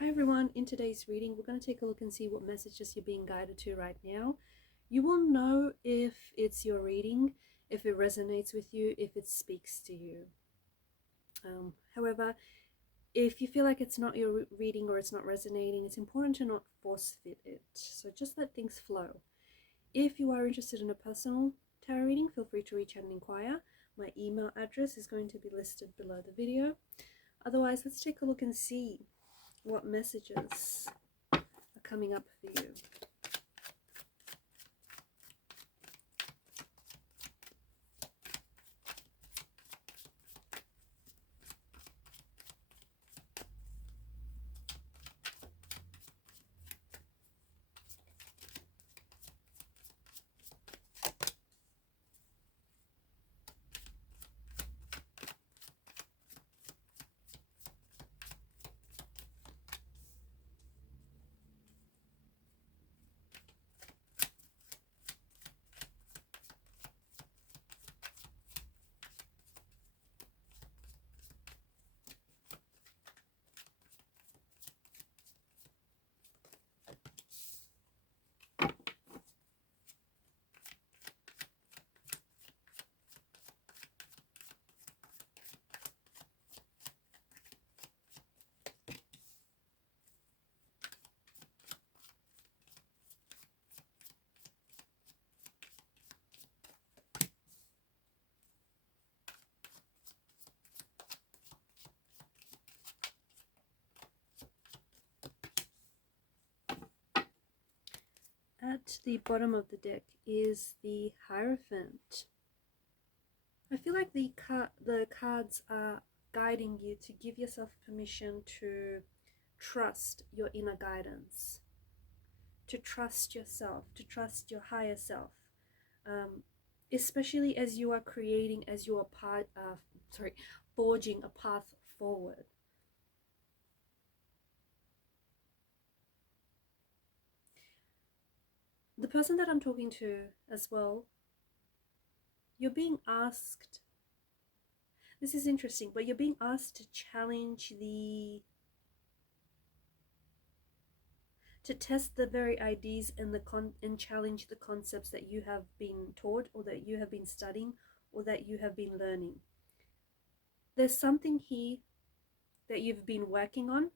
Hi everyone, in today's reading we're going to take a look and see what messages you're being guided to right now. You will know if it's your reading, if it resonates with you, if it speaks to you. However, if you feel like it's not your reading or it's not resonating, it's important to not force fit it. So just let things flow. If you are interested in a personal tarot reading, feel free to reach out and inquire. My email address is going to be listed below the video. Otherwise, let's take a look and see what messages are coming up for you. At the bottom of the deck is the Hierophant. I feel like the cards are guiding you to give yourself permission to trust your inner guidance, to trust yourself, to trust your higher self, especially as you are creating, as you are forging a path forward. The person that I'm talking to as well, you're being asked, this is interesting, but you're being asked to challenge to test the very ideas and and challenge the concepts that you have been taught, or that you have been studying, or that you have been learning. There's something here that you've been working on.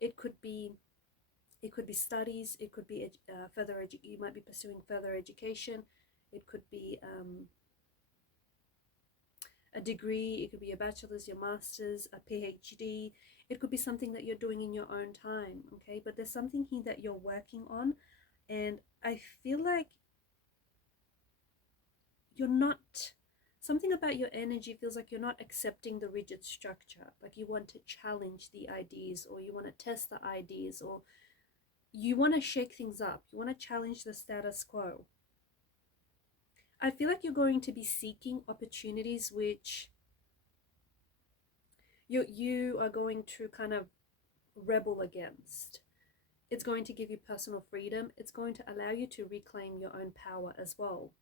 It could be studies, it could be you might be pursuing further education, it could be a degree, it could be a bachelor's, your master's, a PhD, it could be something that you're doing in your own time, okay? But there's something here that you're working on, and I feel like you're not, something about your energy feels like you're not accepting the rigid structure, like you want to challenge the ideas, or you want to test the ideas, or you want to shake things up, you want to challenge the status quo. I feel like you're going to be seeking opportunities which you are going to kind of rebel against. It's going to give you personal freedom. It's going to allow you to reclaim your own power as well.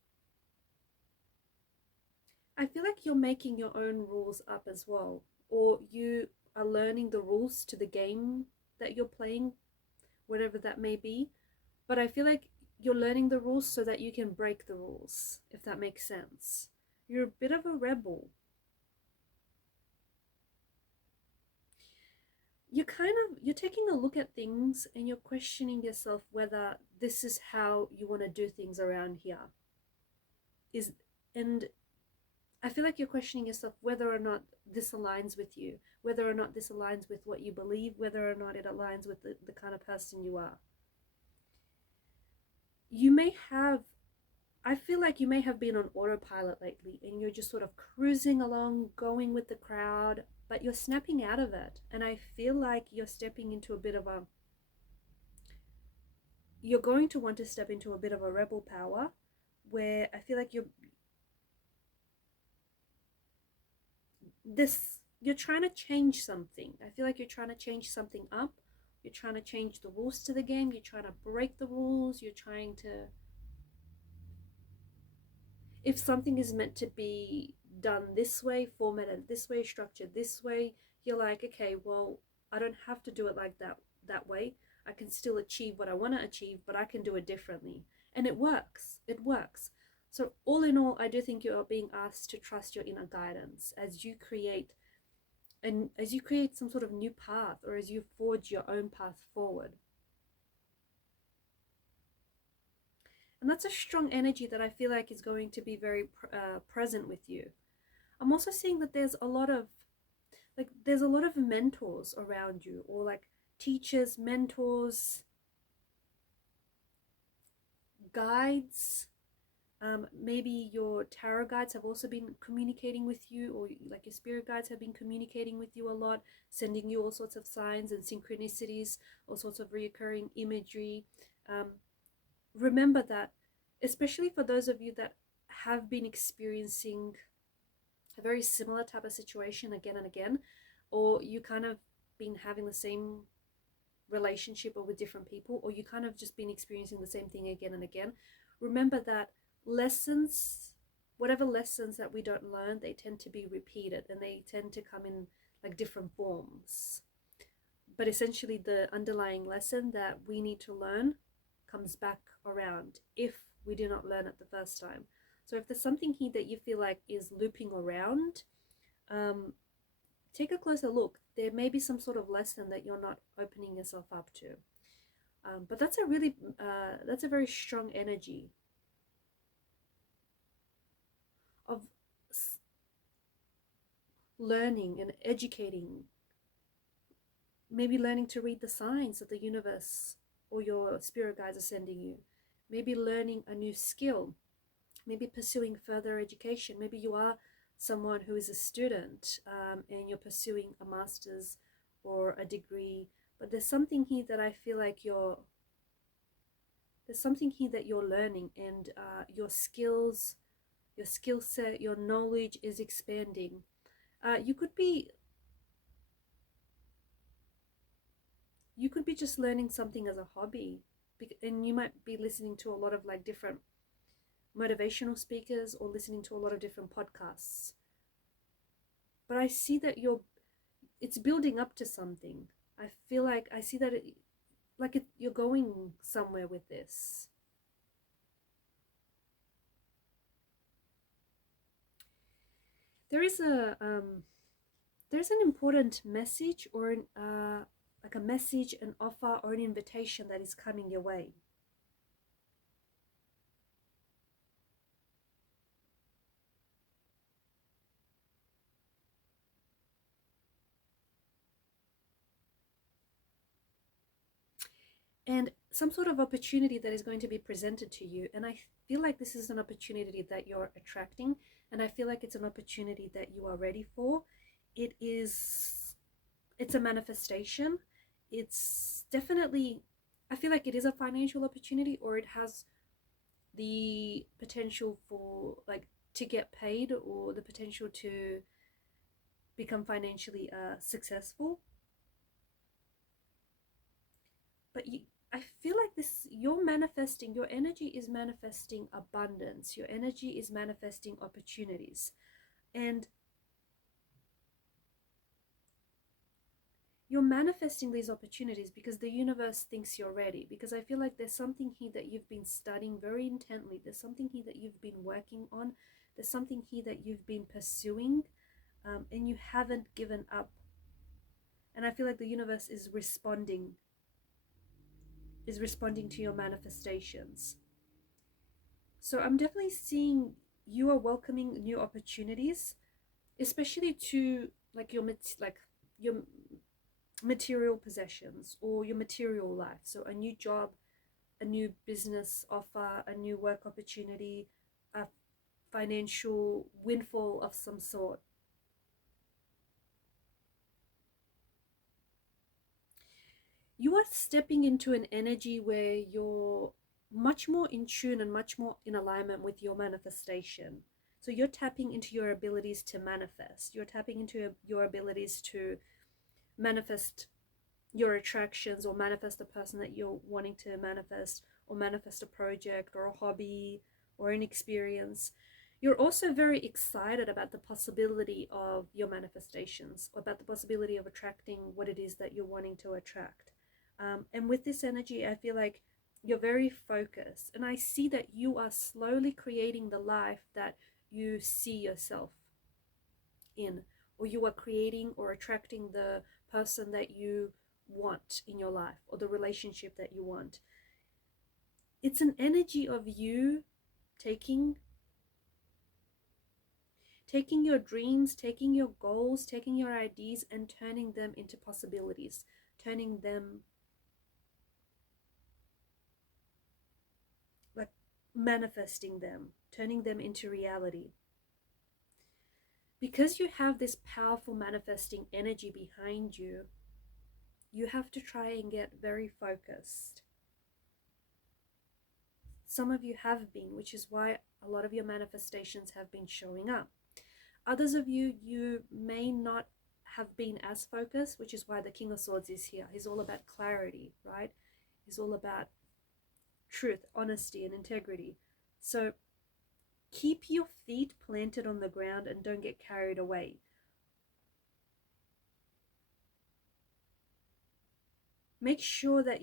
I feel like you're making your own rules up as well, or you are learning the rules to the game that you're playing, whatever that may be. But I feel like you're learning the rules so that you can break the rules, if that makes sense. You're a bit of a rebel. You're taking a look at things and you're questioning yourself whether this is how you want to do things around here. And I feel like you're questioning yourself whether or not this aligns with you, whether or not this aligns with what you believe, whether or not it aligns with the kind of person you are. I feel like you may have been on autopilot lately, and you're just sort of cruising along, going with the crowd, but you're snapping out of it. And I feel like you're stepping into a bit of a, you're going to want to step into a bit of a rebel power, where I feel like you're trying to change something. I feel like you're trying to change something up. You're trying to change the rules to the game. You're trying to break the rules. You're trying to, if something is meant to be done this way, formatted this way, structured this way, you're like, okay, well, I don't have to do it like that way. I can still achieve what I want to achieve, but I can do it differently. And it works. It works. So all in all, I do think you are being asked to trust your inner guidance as you create some sort of new path, or as you forge your own path forward. And that's a strong energy that I feel like is going to be very present with you. I'm also seeing that there's a lot of mentors around you, or like teachers, mentors, guides. Maybe your tarot guides have also been communicating with you, or like your spirit guides have been communicating with you a lot, sending you all sorts of signs and synchronicities, all sorts of reoccurring imagery. Remember that, especially for those of you that have been experiencing a very similar type of situation again and again, or you kind of been having the same relationship or with different people, or you kind of just been experiencing the same thing again and again. Remember that lessons, whatever lessons that we don't learn, they tend to be repeated, and they tend to come in like different forms. But essentially the underlying lesson that we need to learn comes back around if we do not learn it the first time. So if there's something here that you feel like is looping around, take a closer look. There may be some sort of lesson that you're not opening yourself up to. But that's a very strong energy of learning and educating, maybe learning to read the signs that the universe or your spirit guides are sending you, maybe learning a new skill, maybe pursuing further education. Maybe you are someone who is a student and you're pursuing a master's or a degree, but there's something here that I feel like you're learning, and your skills, your skill set, your knowledge is expanding. You could be just learning something as a hobby, and you might be listening to a lot of like different motivational speakers, or listening to a lot of different podcasts. But I see that it's building up to something. I feel like I see that you're going somewhere with this. There's an important message, or like a message, an offer, or an invitation that is coming your way. And some sort of opportunity that is going to be presented to you. And I feel like this is an opportunity that you're attracting, and I feel like it's an opportunity that you are ready for. It's a manifestation. It's definitely, I feel like it is a financial opportunity, or it has the potential for like to get paid, or the potential to become financially successful. But I feel like you're manifesting, your energy is manifesting abundance, your energy is manifesting opportunities, and you're manifesting these opportunities because the universe thinks you're ready. Because I feel like there's something here that you've been studying very intently, there's something here that you've been working on, there's something here that you've been pursuing, and you haven't given up. And I feel like the universe is responding to your manifestations. So I'm definitely seeing you are welcoming new opportunities, especially to like your material possessions or your material life. So a new job, a new business offer, a new work opportunity, a financial windfall of some sort. You are stepping into an energy where you're much more in tune and much more in alignment with your manifestation. So you're tapping into your abilities to manifest. You're tapping into your abilities to manifest your attractions, or manifest the person that you're wanting to manifest, or manifest a project or a hobby or an experience. You're also very excited about the possibility of your manifestations, about the possibility of attracting what it is that you're wanting to attract. And with this energy, I feel like you're very focused. And I see that you are slowly creating the life that you see yourself in, or you are creating or attracting the person that you want in your life, or the relationship that you want. It's an energy of you taking your dreams, taking your goals, taking your ideas and turning them into possibilities, turning them, like manifesting them, turning them into reality. Because you have this powerful manifesting energy behind you, you have to try and get very focused. Some of you have been, which is why a lot of your manifestations have been showing up. Others of you, you may not have been as focused, which is why the King of Swords is here. He's all about clarity, right? He's all about truth, honesty, and integrity. So keep your feet planted on the ground and don't get carried away. Make sure that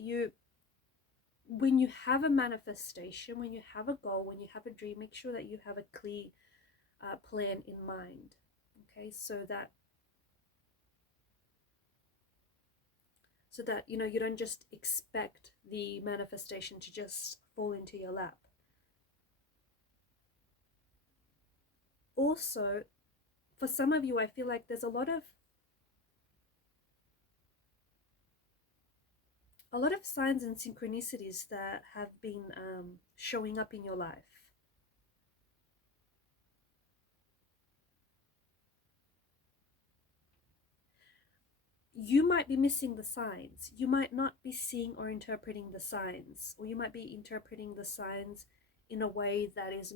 when you have a manifestation, when you have a goal, when you have a dream, make sure that you have a clear plan in mind, okay, so that you don't just expect the manifestation to just fall into your lap. Also, for some of you, I feel like there's a lot of signs and synchronicities that have been showing up in your life. You might be missing the signs. You might not be seeing or interpreting the signs, or you might be interpreting the signs in a way that is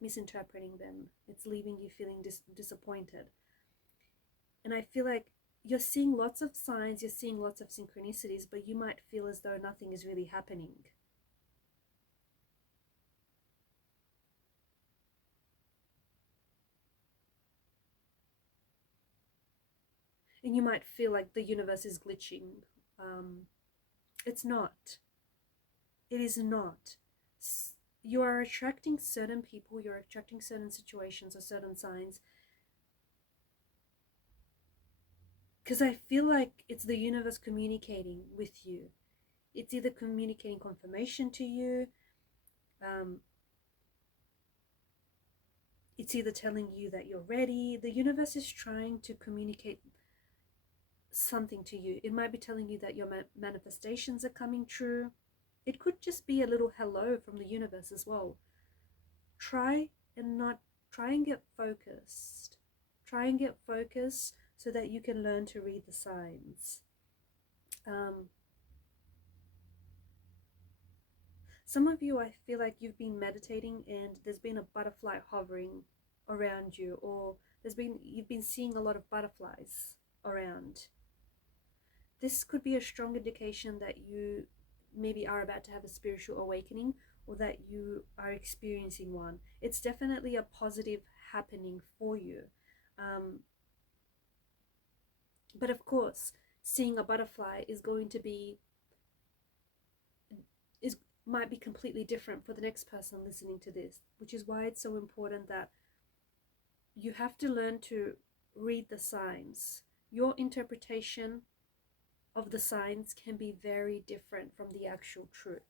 misinterpreting them. It's leaving you feeling disappointed. And I feel like you're seeing lots of signs, you're seeing lots of synchronicities, but you might feel as though nothing is really happening. And you might feel like the universe is glitching. It's not. It is not. You are attracting certain people, you're attracting certain situations or certain signs, because I feel like it's the universe communicating with you. It's either communicating confirmation to you, it's either telling you that you're ready. The universe is trying to communicate something to you. It might be telling you that your manifestations are coming true. It could just be a little hello from the universe as well. Try and get focused. Try and get focused so that you can learn to read the signs. Some of you, I feel like you've been meditating and there's been a butterfly hovering around you, or you've been seeing a lot of butterflies around. This could be a strong indication that you maybe are about to have a spiritual awakening, or that you are experiencing one. It's definitely a positive happening for you. But of course, seeing a butterfly might be completely different for the next person listening to this, which is why it's so important that you have to learn to read the signs. Your interpretation of the signs can be very different from the actual truth.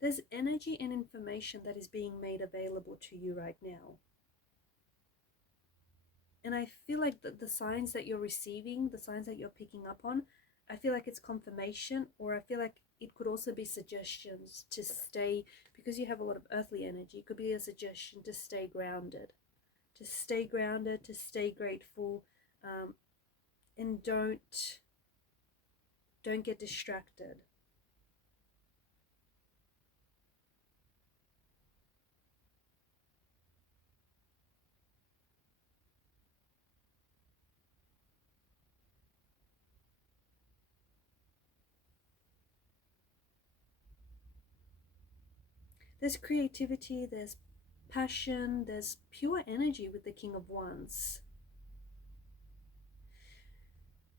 There's energy and information that is being made available to you right now. And I feel like the signs that you're receiving, the signs that you're picking up on, I feel like it's confirmation, or I feel like it could also be suggestions to stay, because you have a lot of earthly energy, it could be a suggestion to stay grounded, to stay grateful, and don't get distracted. There's creativity, there's passion, there's pure energy with the King of Wands.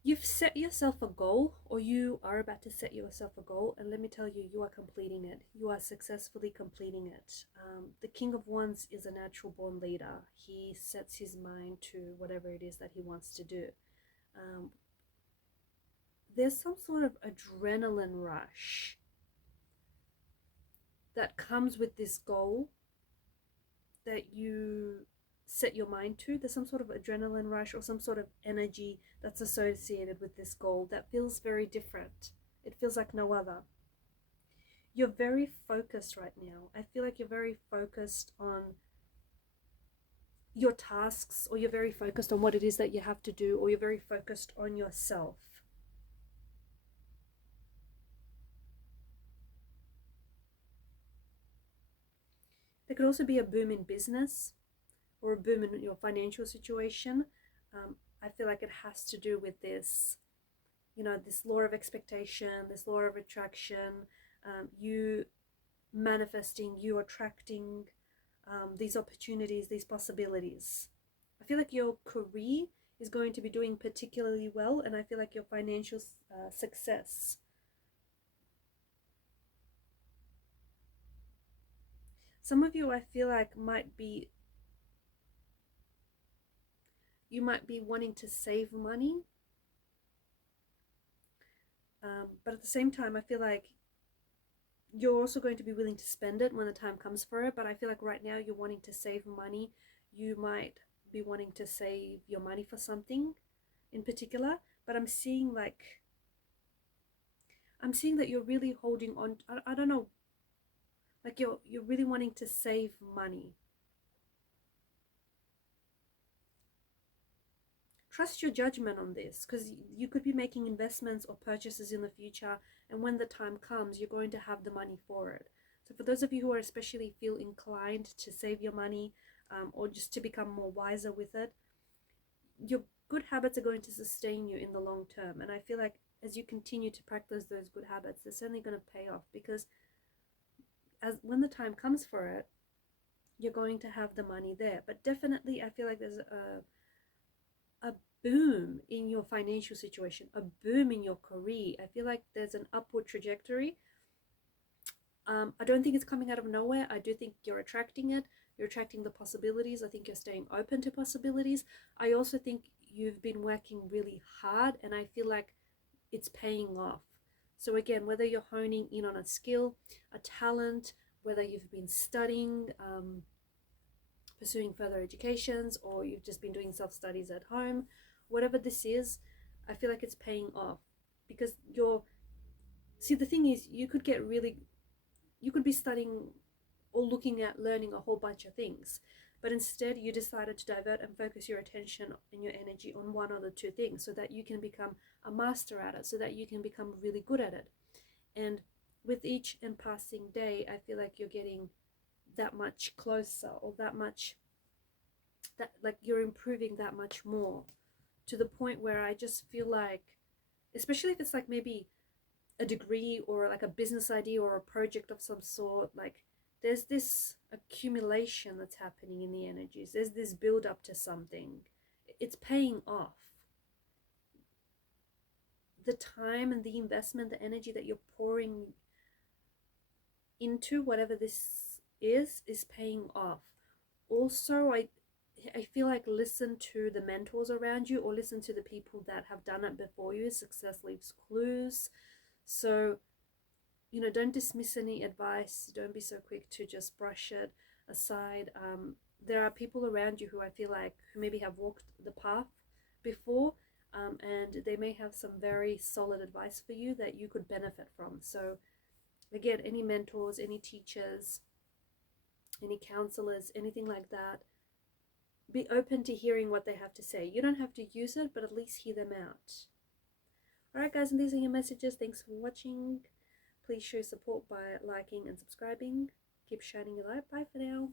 You've set yourself a goal, or you are about to set yourself a goal, and let me tell you, you are completing it. You are successfully completing it. The King of Wands is a natural born leader. He sets his mind to whatever it is that he wants to do. There's some sort of adrenaline rush that comes with this goal that you set your mind to. There's some sort of adrenaline rush or some sort of energy that's associated with this goal that feels very different. It feels like no other. You're very focused right now. I feel like you're very focused on your tasks, or you're very focused on what it is that you have to do, or you're very focused on yourself. There could also be a boom in business or a boom in your financial situation. I feel like it has to do with this, you know, this law of expectation, this law of attraction, you manifesting, you attracting these opportunities, these possibilities. I feel like your career is going to be doing particularly well, and I feel like your financial success. Some of you, I feel like, you might be wanting to save money, but at the same time, I feel like you're also going to be willing to spend it when the time comes for it. But I feel like right now you're wanting to save money. You might be wanting to save your money for something in particular, but I'm seeing that you're really holding on. I don't know, like you're really wanting to save money. Trust your judgment on this, because you could be making investments or purchases in the future, and when the time comes, you're going to have the money for it. So for those of you who are especially feel inclined to save your money, or just to become more wiser with it, your good habits are going to sustain you in the long term. And I feel like as you continue to practice those good habits, they're certainly going to pay off, because when the time comes for it, you're going to have the money there. But definitely I feel like there's a boom in your financial situation, a boom in your career. I feel like there's an upward trajectory. I don't think it's coming out of nowhere. I do think you're attracting it. You're attracting the possibilities. I think you're staying open to possibilities. I also think you've been working really hard, and I feel like it's paying off. So again, whether you're honing in on a skill, a talent, whether you've been studying, pursuing further educations, or you've just been doing self-studies at home, whatever this is, I feel like it's paying off. Because the thing is, you could be studying or looking at learning a whole bunch of things, but instead you decided to divert and focus your attention and your energy on one or the two things, so that you can become a master at it, so that you can become really good at it. And with each and passing day, I feel like you're getting that much closer, or like you're improving that much more, to the point where I just feel like, especially if it's like maybe a degree or like a business idea or a project of some sort, like there's this accumulation that's happening in the energies. There's this build up to something. It's paying off. The time and the investment, the energy that you're pouring into whatever this is paying off. Also, I feel like listen to the mentors around you, or listen to the people that have done it before you. Success leaves clues. So, don't dismiss any advice. Don't be so quick to just brush it aside. There are people around you who I feel like who maybe have walked the path before, and they may have some very solid advice for you that you could benefit from. So again, any mentors, any teachers, any counselors, anything like that, be open to hearing what they have to say. You don't have to use it, but at least hear them out. Alright guys, and these are your messages. Thanks for watching. Please show support by liking and subscribing. Keep shining your light. Bye for now.